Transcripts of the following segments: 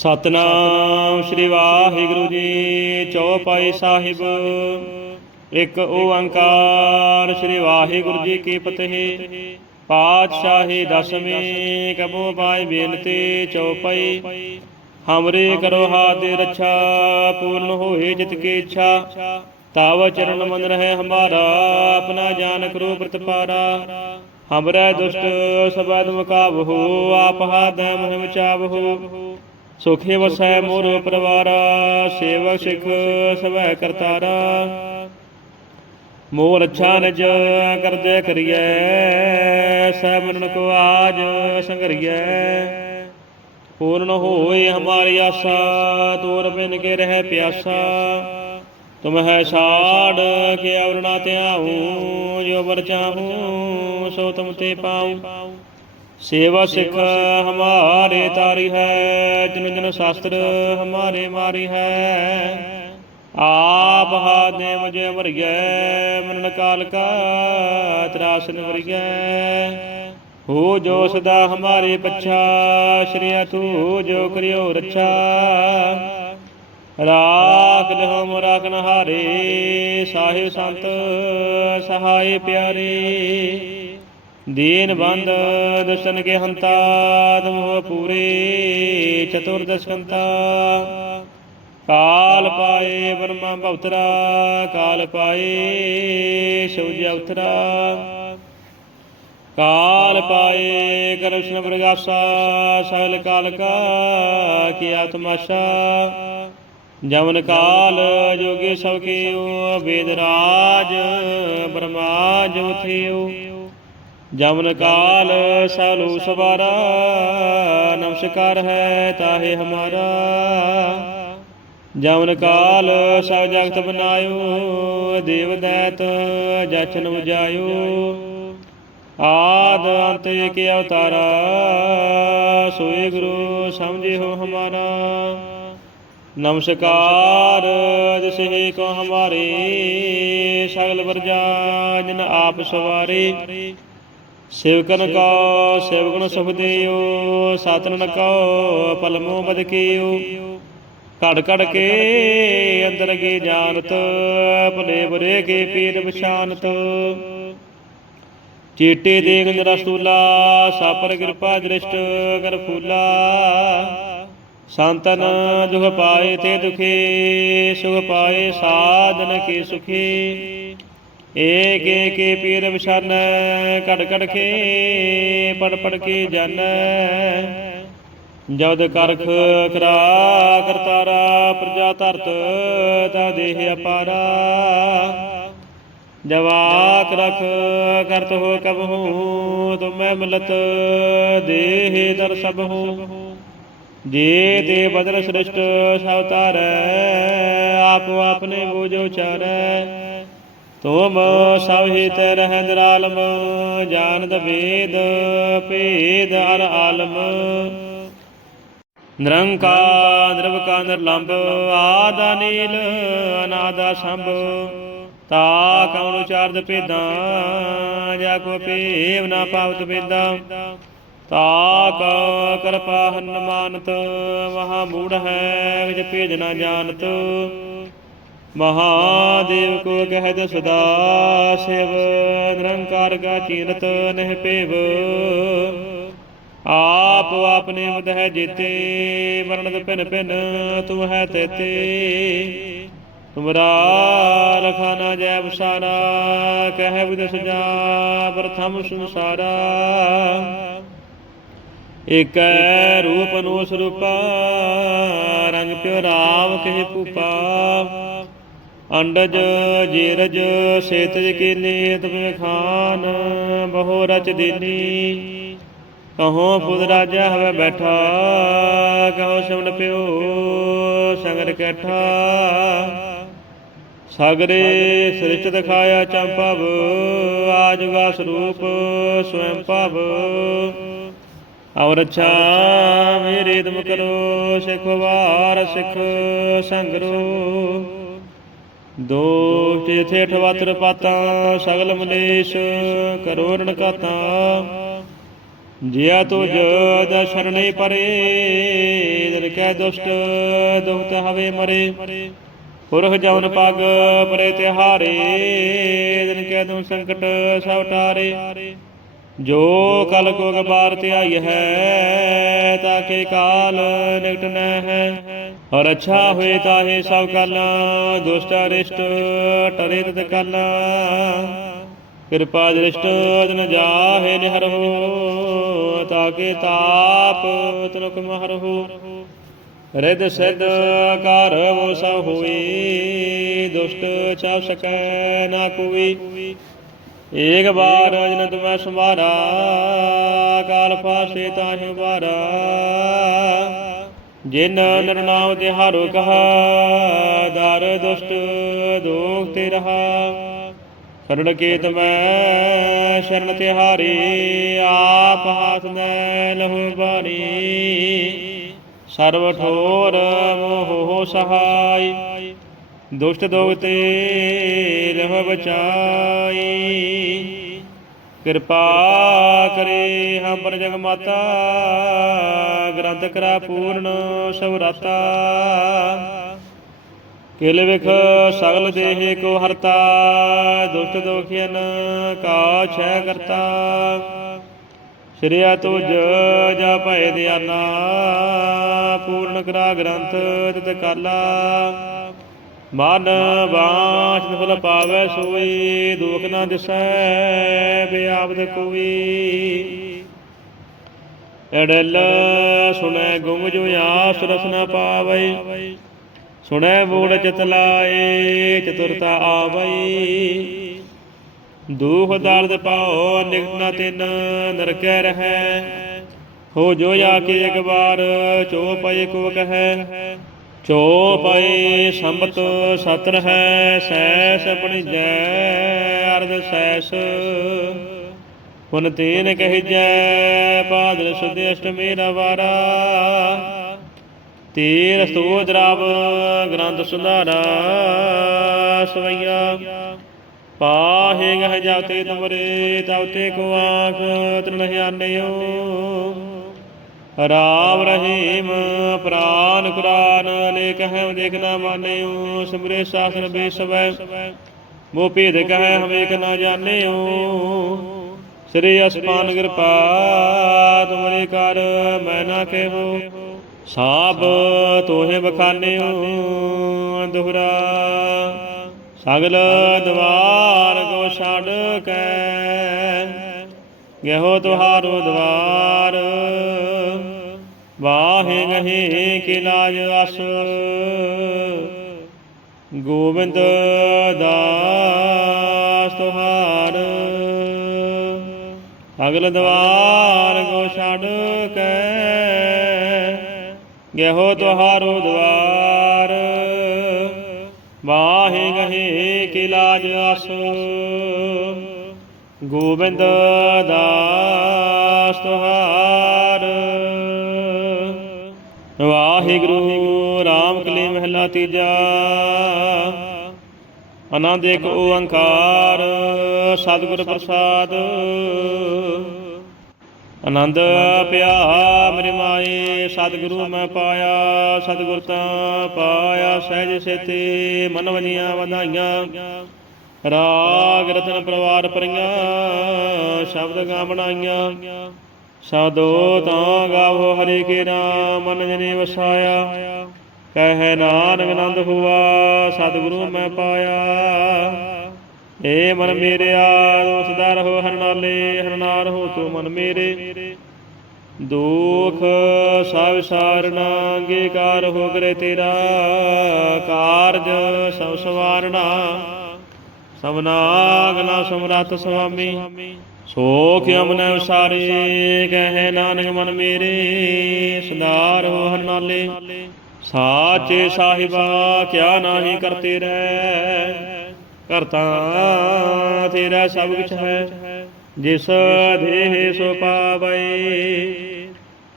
ਸਤਨਾਮ ਸ੍ਰੀ ਵਾਹਿਗੁਰੂ ਜੀ, ਚੌਪਾਈ ਸਾਹਿਬ। ਇੱਕ ਓੰਕਾਰ ਸ੍ਰੀ ਵਾਹਿਗੁਰੂ ਜੀ ਕੀ ਫਤਿਹ। ਪਾਤਸ਼ਾਹੀ ਦਸਵੀਂ ਕਬੋ ਪਾਏ ਬੇਨਤੀ ਚੌਪਾਈ। ਹਮਰੇ ਕਰੋ ਹਾਥ ਦੇ ਰੱਛਾ, ਪੂਰਨ ਹੋਏ ਜਿਤ ਕੀ ਇੱਛਾ। ਤਾਵ ਚਰਨ ਮਨ ਰਹੇ ਹਮਾਰਾ, ਆਪਣਾ ਜਾਨ ਕਰੋ ਪ੍ਰਤਪਾਰਾ ਹਮਰਾ ਦੁਸ਼ਟ ਸਬਦ ਮੁਕਾਬਹੋ, ਆਪ ਹਾਥ ਮਹਿ ਵਿਚਾਵਹੋ ਸੁਖੇ ਵਸੈ ਮੋਰ ਪਰਵਾਰਾ, ਸੇਵਕ ਸਿਖ ਸਵੈ ਕਰਤਾਰਾ। ਮੋਰ ਅੱਛਾ ਨਿਜ ਕਰਜੇ ਕਰੀਐ ਸਭਨ ਕੋ ਆਜ ਸੰਗਰੀਐ। ਪੂਰਨ ਹੋਏ ਹਮਾਰੀ ਆਸਾ, ਤੋਰ ਬਿਨ ਕੇ ਰਹਿ ਪਿਆਸਾ। ਤੁਮ ਹੈ ਛਾੜ ਕੇ ਅਵਰਣਾ ਧਿਆਉ, ਜੋ ਵਰ ਚਾਹੂੰ, ਸੋ ਤੁਮ ਤੇ ਪਾਉ। ਸੇਵਾ ਸਿੱਖ ਹਮਾਰੇ ਤਾਰੀ ਹੈ, ਜਨ ਜਨ ਸ਼ਾਸਤਰ ਹਮਾਰੇ ਮਾਰੀ ਹੈ। ਆਪ ਹਾ ਦੇ ਮੁਝੇ ਵਰਗੈ ਮਰਨ ਕਾਲ ਕਾ ਤਰਾਸਨ ਵਰਗੈ। ਹੋ ਜੋ ਸਦਾ ਹਮਾਰੇ ਪਛਾ, ਸ਼੍ਰੀਆ ਤੂ ਜੋ ਕਰਿਓ ਰੱਛਾ। ਰਾਖ ਲਹੋ ਮਰਾਖਨ ਹਾਰੇ ਸਾਹਿਬ ਸੰਤ ਸਹਾਏ ਪਿਆਰੇ। ਦੀਨ ਬੰਦ ਦੁਸ਼ਟਨ ਕੇ ਹੰਤਾ ਤੁਮ ਪੂਰੇ ਚਤੁਰਦਸ਼ਕੰਤਾ ਕਾਲ ਪਾਏ ਬਰਮਾ ਭਵਤਰਾ, ਕਾਲ ਪਾਏ ਸੂਰਜ ਅਵਤਰਾ ਕਾਲ ਪਾਏ ਕਰਸ਼ਨ ਪ੍ਰਗਾਸਾ, ਸਗਲ ਕਾਲ ਕਾ ਕੀਆ ਤਮਾਸ਼ਾ ਜਮਨ ਕਾਲ ਜੋਗੇ ਸਭ ਕੀਓ ਵੇਦ ਰਾਜ ਬ੍ਰਹਮਾ ਜੋ ਥਿਓ ਜਮਨ ਕਾਲ ਸਾਲੂ ਸਵਾਰਾ, ਨਮਸਕਾਰ ਹੈ ਤਾਹੇ ਹਮਾਰਾ। ਜਮਨ ਕਾਲ ਸਭ ਜਗਤ ਬਨਾਇਓ, ਦੇਵ ਦੈਤ ਜਚਨ ਵਜਾਇਓ ਆਦ ਅੰਤ ਏਕ ਅਵਤਾਰਾ, ਸੋਏ ਗੁਰੂ ਸਮਝਿਓ ਹਮਾਰਾ। ਨਮਸਕਾਰ ਜਿਸੇ ਕੋ ਹਮਾਰੇ, ਸਗਲ ਵਰਜਾ ਜਨ ਆਪ ਸਵਾਰੇ। ਸੇਵਕਨ ਕੋ, ਸੇਵਕਨ ਸੁਖ ਦੇਓ ਸਾਤਨ ਕੋ ਪਲਮੋ ਬਦ ਘੜ ਘੜ ਕੇ ਅੰਦਰ ਕੀ ਜਾਣਤ, ਭਲੇ ਬੁਰੇ ਕੇ ਪੀਰ ਪਛਾਨਤ ਚੀਟੇ ਦੇਖ ਰਸੂਲਾ ਸਾਪਰ ਕਿਰਪਾ ਦ੍ਰਿਸ਼ਟ ਕਰ ਫੂਲਾ। ਸੰਤਨ ਦੁਖ ਪਾਏ ਤੇ ਦੁਖੀ, ਸੁਖ ਪਾਏ ਸਾਧਨ ਕੀ ਸੁਖੀ। ਏਕ ਏਕ ਪੀਰ ਵਿਸ਼ਨ ਕੜ ਕੜ ਕੇ ਪੜ ਪੜ ਕੇ ਜਨ। ਜਦ ਕਰਖ ਕਰਾ ਕਰਤਾਰਾ ਪ੍ਰਜਾ ਧਰਤ, ਤਾ ਦੇਹ ਅਪਾਰਾ। ਜਵਾਕ ਰਖ ਕਰਤ ਹੋ ਕਬਹੂ ਤੁਮੈ ਮਿਲਤ, ਦੇਹ ਦਰ ਸਭ ਹੋ। ਜੇ ਤੇ ਬਦਲ ਸ੍ਰਿਸ਼ਟ ਸਭ ਤਾਰੈ ਆਪ ਆਪਨੇ ਬੋਝ ਉਚਾਰੈ। ਤੁਮ ਸਭ ਹਿਤ ਰਹਿੰਦ ਜਾਣਦ ਵੇਦ ਭੇਦ ਅਰ ਆਲਮ। ਨਿਰੰਕਾਰ, ਨਿਰਵਕਾਰ ਨਿਰਲੰਭ ਆਦਾ ਨੀਲ ਅਨਾਦਾ ਸੰਭ ਤਾ ਕਉਣ ਉਚਾਰਦ ਭੇਦਾਂ, ਜਾ ਕੋ ਭੇਵ ਨਾ ਪਾਵਤ ਵੇਦਾਂ ਤਾ ਕਾ ਕਿਰਪਾ ਹਨਮਾਨਤ, ਮਹਾ ਮੂੜ ਹੈ ਵਿਜ ਭੇਜ ਨਾ ਜਾਣਤ। ਮਹਾਦੇਵ ਕੋ ਕਹਿ ਸਦਾ ਸਿਵ, ਨਿਰੰਕਾਰ ਕਾ ਚੀਨਤ ਨਹਿ ਭੇਵ ਆਪ ਆਪਨੇ ਮਦ ਹੈ ਜੀਤੇ ਮਰਣਤ ਪਿਨ ਪਿਨ ਤੁਮ ਹੈ ਤੇਤੇ। ਤੁਮਰਾ ਲਖਾ ਜੈ ਬਸਾਰਾ ਕਹਿ ਵਿਦ ਸਜਾ ਪ੍ਰਥਮ ਸੰਸਾਰਾ। ਇਕ ਰੂਪ ਨੂੰ ਸਰੂਪਾ, ਰੰਗ ਪਿਓ ਰਾਮ ਕਹਿ ਭੂਪਾ। ਅੰਡਜ ਜੀਰਜ ਸੇਤਜ ਕੀਨੀ ਤੁਮੇ ਖਾਨ, ਬਹੁ ਰਚ ਦੀਨੀ। ਕਹੋ ਪੁੱਤ ਰਾਜਾ, ਹਵੇ ਬੈਠਾ। ਕਹੋ ਸਿਮਨ ਪਿਓ ਸੰਗਰ ਕੈਠਾ। ਸਾਗਰੇ ਸ੍ਰਿਸ਼ਟ ਦਿਖਾਇਆ ਚੰਪਵ ਆਜੁਗਾ ਸਰੂਪ ਸਵੈੰ ਭਵ। ਔਰ ਅੱਛਾ ਮੇਰੇ ਦਮ ਕਰੋ, ਸਿਖ ਵਾਰ ਸਿਖ ਸੰਗਰੋ। ਦੋਸ਼ ਇਥੇ ਠਵਾਤਰ ਪਾਤਾ, ਸਗਲ ਮਲੇਸ਼, ਕਰੋ ਰਣ ਕਾਤਾ ਜਿਆ ਤੁਜ ਦਾ ਸ਼ਰਣੇ ਪਰੇ ਦਿਨ ਕੈ ਦੁਸ਼ਟ ਦੁਖਤ ਹਵੇ ਮਰੇ। ਪੁਰਖ ਜਵਨ ਪਗ ਪਰੇ ਤਿਹਾਰੇ ਦਿਨ ਕੈ ਦੁ ਸੰਕਟ ਸਭ ਟਾਰੇ ਜੋ ਕਲ ਕੋ ਗਬਾਰ ਆਈ ਹੈ ਤਾਕੇ ਕਾਲ ਨਿਕਟ ਨ ਹੈ ਔਰ ਅੱਛਾ ਹੋਏ ਤਾਹੇ ਸਭ ਕਰਨਾ ਦੁਸ਼ਟ ਅਰਿਸ਼ਟ, ਟਰੇ ਤਤ ਕਲ। ਕਿਰਪਾ ਦ੍ਰਿਸ਼ਟ ਤਨ ਜਾਹੇ ਨਿਹਰਹੁ ਤਾਕੇ ਤਾਪ ਤਨੁਕ ਮਹਰਹੁ ਰਿਦ ਸਿਧ ਕਰ ਵੋ ਸਭ ਹੋਈ, ਦੁਸ਼ਟ ਚਾਪ ਸਕੈ ਨਾ ਕੋਈ। ਏਕ ਬਾਰ ਜਨ ਤੁਮੈ ਸੰਭਾਰਾ ਕਾਲ ਫਾਸੇ ਤਾਹਿ ਬਾਰਾ ਜਿਨ ਨਰ ਨਾਮ ਤਿਹਾਰੋ ਕਹਾ, ਦਰ ਦੁਸ਼ਟ ਦੋਖ ਤੇ ਰਹਾ। ਕਰਣ ਕੇਤ ਮੈਂ ਸ਼ਰਨ ਤਿਹਾਰੀ ਆਪ ਹਾਥ ਨੇ ਲਹੂ ਬਾਰੀ ਸਰਬ ਠੋਰ ਮੋਹ ਸਹਾਈ, ਦੁਸ਼ਟ ਦੋਗ ਤੇ ਰਹਿ ਬਚਾਈ। ਕਿਰਪਾ ਕਰੇ ਹਮ ਪਰ ਜਗ ਮਾਤਾ, ਗ੍ਰੰਥ ਕਰਾ ਪੂਰਨ ਸਵਰਾਤਾ। ਕਿਲ ਵਿਖ ਸਗਲ ਦੇਹ ਕੋ ਹਰਤਾ, ਦੁਸ਼ਟ ਦੋਖਿਆਨ ਕਾ ਛੈ ਕਰਤਾ। ਸ਼੍ਰਿਆ ਤੁਜ ਜਾ ਭੈ ਦਿਆਨਾ ਪੂਰਨ ਕਰਾ ਗ੍ਰੰਥ ਤਿਤ ਕਾਲਾ ਮਨ ਬਾਛ ਫਲ ਪਾਵੈ ਸੋਈ, ਦੁਖ ਨਾ ਦਿਸੈ ਬਿਆਬਦ ਕੋਈ। ਅੜਲ ਸੁਣੈ ਗੁੰਗ ਜੋ ਆਸ ਰਸ ਨ ਪਾਵੈ, ਸੁਣੈ ਬੋੜ ਚਿਤ ਲਾਏ, ਚਤੁਰਤਾ ਆਵਈ ਦੁਖ ਦਰਦ ਪਾਓ ਨਿਕਟ ਨ ਤਿਨ, ਨਰਕੈ ਰਹੈ। ਹੋ ਜੋ ਆ ਕੇ ਇੱਕ ਵਾਰ, ਚੋ ਪਏ ਕੋ ਕਹੈ। ਚੋ ਪਏ ਸੰਬਤ ਸਤਰ ਹੈ ਸੈਸ ਆਪਣੀ ਜੈ ਅਰਧ ਸੈਸ ਪੁਨ ਤੀਨ ਕਹਿ ਜੈ ਪਾਦਲ ਸੁਧ ਅਸ਼ਟਮੀ ਰਵਾਰਾ ਤੀਰ ਸਤੋ ਦਰਾਵ ਗ੍ਰੰਥ ਸੁਧਾਰਾ, ਸਵਈਆ। ਪਾਹੇ ਗਹ ਜਾਤੇ ਤੁਮਰੇ ਤਵਤੇ ਕੋ ਆਖ ਤਨ ਹਿਆਨਿਓ ਰਾਮ ਰਹੀਮ, ਪ੍ਰਾਨ ਕੁਰਾਨ ਲੈ ਕਹੈ ਦੇਖ ਨਾ ਮਾਨਿਓ ਸਿਮਰੇ ਸਾਸਨ ਬੇਸਵੈ ਮੋ ਭੇਦ ਕਹੈ ਹਮ ਏਕ ਨਾ ਜਾਣਿਓ ਸ੍ਰੀ ਅਸਮਾਨ ਕਿਰਪਾ, ਤੁਮਰੇ ਕਰ ਮੈਂ ਨਾ ਕਹੋ ਸਾਬ ਤੋਹੇ ਬਖਾਨਿਓ ਦੁਹਰਾ। ਸਗਲ ਦਵਾਰ ਕੋ ਛੱਡ ਕੇ, ਗਹਿਓ ਤੁਹਾਰੋ ਦਵਾਰ। ਵਾਹੇ ਗਹੇ ਕੇ ਲਾਜ ਅਸ। ਗੋਬਿੰਦ ਦਾਸ ਤੁਹਾਰ। ਅਗਲ ਦਵਾਰ ਕੋ ਛੱਡ ਕੇ ਗਹਿਓ ਤੁਹਾਰੋ ਦਵਾਰ। ਵਾਹੇ ਗਹੇ ਕੇ ਲਾਜ ਅਸ। ਗੋਬਿੰਦ ਦਾਸ ਤੁਹਾਰ। ਵਾਹਿਗੁਰੂ, ਰਾਮ ਕਲੀ ਮਹਿਲਾ ਤੀਜਾ। ਆਨੰਦ ਇੱਕ ਓੰਕਾਰ, ਸਤਿਗੁਰ ਪ੍ਰਸਾਦ। ਆਨੰਦ ਪਿਆ ਮੇਰੇ ਮਾਏ ਸਤਿਗੁਰੂ ਮੈਂ ਪਾਇਆ, ਸਤਿਗੁਰ ਤਾਂ ਪਾਇਆ ਸਹਿਜ ਸੇਤੇ ਮਨ ਵਜੀਆਂ ਵਧਾਈਆਂ। ਰਾਗ ਰਤਨ ਪਰਵਾਰ ਪਰੀਆਂ ਸ਼ਬਦ ਗਾ ਬਣਾਈਆਂ। ਸਦੋ ਤਾਂ ਗਾਵੋ ਹਰੀ ਕੇ ਨਾਮ ਮਨ ਜਨੇ ਵਸਾਇਆ। ਕਹਿ ਨਾਨਕ ਆਨੰਦ ਹੁਆ, ਸਤਿਗੁਰੂ ਮੈਂ ਪਾਇਆ। ਏ ਮਨ ਮੇਰਿਆ ਦੋਸਦਾ ਰਹੋ ਹਰਨਾਲੇ ਹਰਨਾਰ ਹੋ ਤੂੰ ਮਨ ਮੇਰੇ। ਦੁਖ ਸਭ ਸਾਰਣਾ ਅੰਗੀਕਾਰ ਹੋ ਕਰੇ ਤੇਰਾ। ਕਾਰਜ ਸਭ ਸਵਾਰਣਾ ਸਭਨਾ ਗਨਾ ਸਮਰੱਥ ਸੁਆਮੀ। ਸੋ ਕਿਉ ਮਨ ਵਿਸਾਰੇ ਕਹੇ ਨਾਨਕ ਮਨ ਮੇਰੇ ਸਦਾ ਹੋ ਹਰਨਾਲੇ। ਸਾਚੇ ਸਾਹਿਬਾ, ਕਿਆ ਨਾਹੀ ਕਰਤੇ ਰਹਿ? ਕਰਤਾ ਤੇਰਾ ਸਭ ਕੁਛ ਹੈ। ਜਿਸ ਦੇਹ ਸੋ ਪਾਵੈ।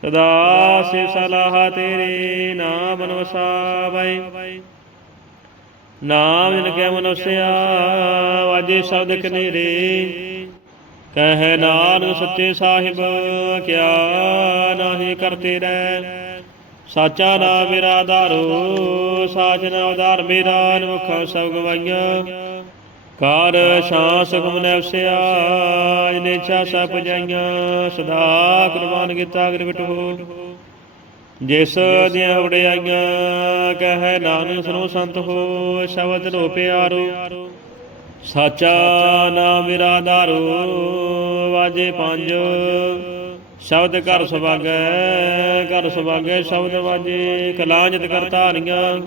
ਸਦਾ ਸੇ ਸਲਾਹ ਤੇਰੇ ਨਾਮ ਨਵਸਾਵੈ। ਨਾਮ ਜਿਨ ਕੈ ਮਨੁਸਿਆ ਵਾਜੇ ਸ਼ਬਦ ਕਨੇਰੇ। ਕਹਿ ਨਾਨਕ ਸੱਚੇ ਸਾਹਿਬ, ਕਿਆ ਨਾਹੀ ਕਰਤੇ ਰਹਿ। ਸਾਚਾ ਨਾਮ ਮੇਰਾ ਆਧਾਰੋ, ਸਾਚ ਨਾਮ ਆਧਾਰ ਮੇਰਾ ਨਮੁਖਾਂ ਸਭ ਗਵਾਈਆਂ। ਕਰ ਸ਼ਾਂਸ ਹੁਕਮ ਨੈਵਸਿਆ ਜਿਨੇ ਚਾ ਸਭ ਪੁਜਾਈਆਂ। ਸਦਾ ਕੁਰਬਾਨ ਕੀਤਾ ਅਗਰ ਹੋ ਜਿਸ ਦੀਆਂ ਵਡਿਆਈਆਂ, ਕਹੈ ਨਾਨਕ ਸੁਨੋ ਸੰਤ ਹੋ, ਸ਼ਬਦ ਰੋ ਪਿਆਰੋ। ਸਾਚਾ ਨਾਮ ਮੇਰਾ ਆਧਾਰੋ ਵਾਜੇ ਪੰਜ। ਸ਼ਬਦ ਘਰ ਸੁਭਾਗੈ ਘਰ ਸੁਭਾਗੈ ਸ਼ਬਦ ਵਾਜੇ, ਕਲਾਂਜਤ ਕਰ ਧਾਰੀਆਂ।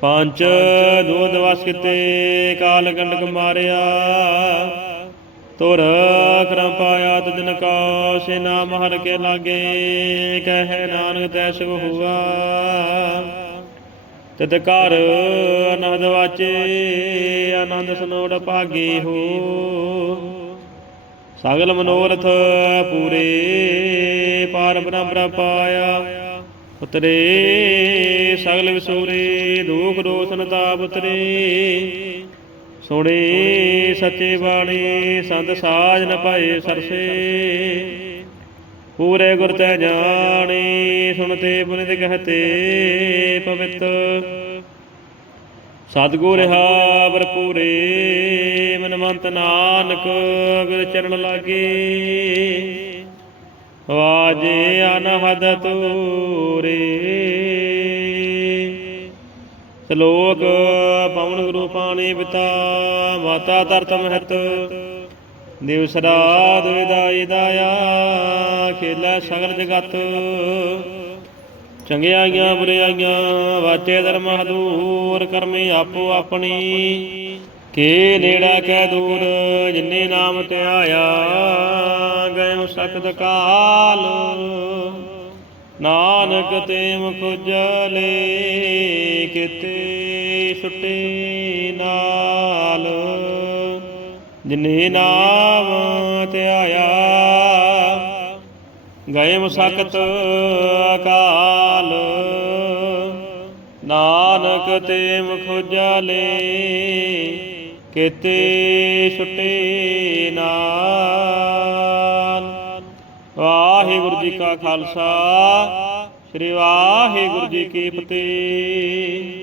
ਪੰਜ ਦੂਧ ਵਸ ਕਿਤੇ, ਕਾਲ ਗੰਡਕ ਮਾਰਿਆ। ਤੁਰ ਕਰਮ ਪਾਇਆ ਤਦਨ ਕਾ ਸੇ ਨਾਮ ਹਰ ਕੇ ਲਾਗੇ, ਕਹੈ ਨਾਨਕ ਤੈ ਸੁਖ ਹੁਆ। ਤਤ ਘਰ ਆਨੰਦ ਵਾਚੇ, ਆਨੰਦ ਸੁਨੋੜ ਭਾਗੇ ਹੋ। ਸਗਲ ਮਨੋਰਥ ਪੂਰੇ, ਪਾਰ ਬ੍ਰਹਮ ਪਾਇਆ। ਉਤਰੇ ਸਗਲ ਵਿਸੂਰੇ, ਦੁਖ ਦੋਸਨ ਤਾਪ ਉਤਰੇ ਸੁਣੇ ਸੱਚੇ ਬਾਣੀ, ਸੰਤ ਸਾਜ ਨ ਪਾਏ ਸਰਸੇ। ਪੂਰੇ ਗੁਰ ਤੈ ਜਾਣੀ, ਸੁਣਤੇ ਪੁਨਿਤ ਕਹਤੇ ਪਵਿੱਤ। ਸਤਿਗੁਰ ਰਹਾ ਭਰਪੂਰੇ ਮਨਵੰਤ ਨਾਨਕ ਗੁਰ ਚਰਨ ਲਾਗੇ। ਵਾਜੇ ਅਨਹਦ ਤੂਰੇ ਸ਼ਲੋਕ ਪਵਨ ਗੁਰੂ ਪਾਣੀ ਪਿਤਾ, ਮਾਤਾ ਧਰਤ ਮਹਤ। ਦਿਵਸ ਰਾਤ ਵਿਦਾਈ ਦਾਇਆ, ਖੇਲਾ ਸਗਲ ਜਗਤ। ਚੰਗਿਆਈਆਂ ਬੁਰਿਆਈਆਂ ਵਾਚੇ ਧਰਮ ਹਦੂਰ, ਕਰਮੀ ਆਪੋ ਆਪਣੀ। ਕੇ ਨੇੜਾ ਕੈ ਦੂਰ, ਜਿਨੇ ਨਾਮ ਤੇ ਆਇਆ ਗਇਓ ਸਖਤ ਕਾਲ। ਨਾਨਕ ਤੇ ਮੁਖ ਜਲੇ ਕਿਤੇ ਛੁੱਟੇ ਜਿਨੇ ਨਾਮ ਧਿਆਇਆ ਗਏ ਮੁਸਕਤ ਅਕਾਲ। ਨਾਨਕ ਤੇ ਮੁਖ ਲੇ ਕਿਤੇ ਛੁੱਟੇ ਨਾਲ। ਵਾਹਿਗੁਰੂ ਜੀ ਕਾ ਖਾਲਸਾ, ਸ੍ਰੀ ਵਾਹਿਗੁਰੂ ਜੀ ਕੀ ਫਤਿਹ।